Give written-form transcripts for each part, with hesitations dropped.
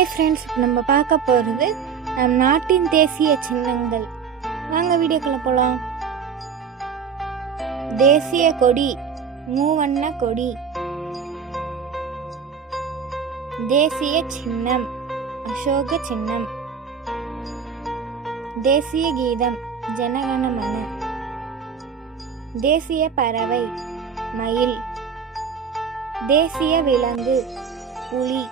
Hi friends, நம்ம பார்க்க போகிறது நம் நாட்டின் தேசிய சின்னங்கள். வாங்க வீடியோக்குள்ள போகலாம். தேசிய கொடி மூவண்ண கொடி. தேசிய சின்னம் அசோக சின்னம். தேசிய கீதம் ஜனகணமன. தேசிய பறவை மயில். தேசிய விலங்கு புலி.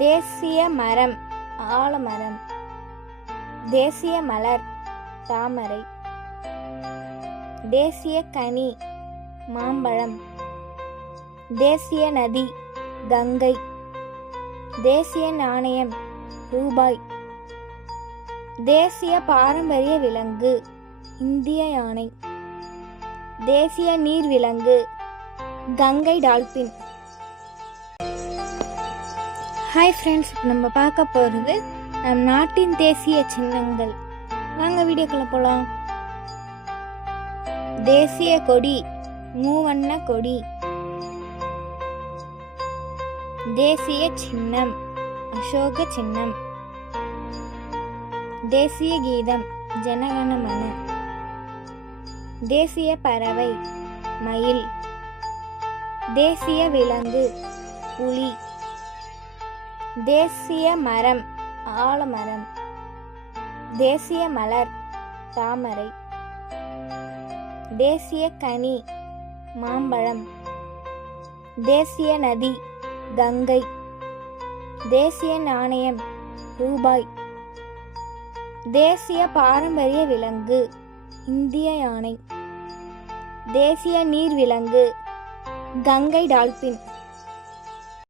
தேசிய மரம் ஆலமரம். தேசிய மலர் தாமரை. தேசிய கனி மாம்பழம். தேசிய நதி கங்கை. தேசிய நாணயம் ரூபாய். தேசிய பாரம்பரிய விலங்கு இந்திய யானை. தேசிய நீர் விலங்கு கங்கை டால்பின். ஹாய் ஃப்ரெண்ட்ஸ், நம்ம பார்க்க போகிறது நம் நாட்டின் தேசிய சின்னங்கள். வாங்க வீடியோக்குள்ள போகலாம். தேசிய கொடி மூவண்ண கொடி. தேசிய சின்னம் அசோக சின்னம். தேசிய கீதம் ஜனகணமன. தேசிய பறவை மயில். தேசிய விலங்கு புலி. தேசிய மரம் ஆலமரம். தேசிய மலர் தாமரை. தேசிய கனி மாம்பழம். தேசிய நதி கங்கை. தேசிய நாணயம் ரூபாய். தேசிய பாரம்பரிய விலங்கு இந்திய யானை. தேசிய நீர் விலங்கு கங்கை டால்பின்.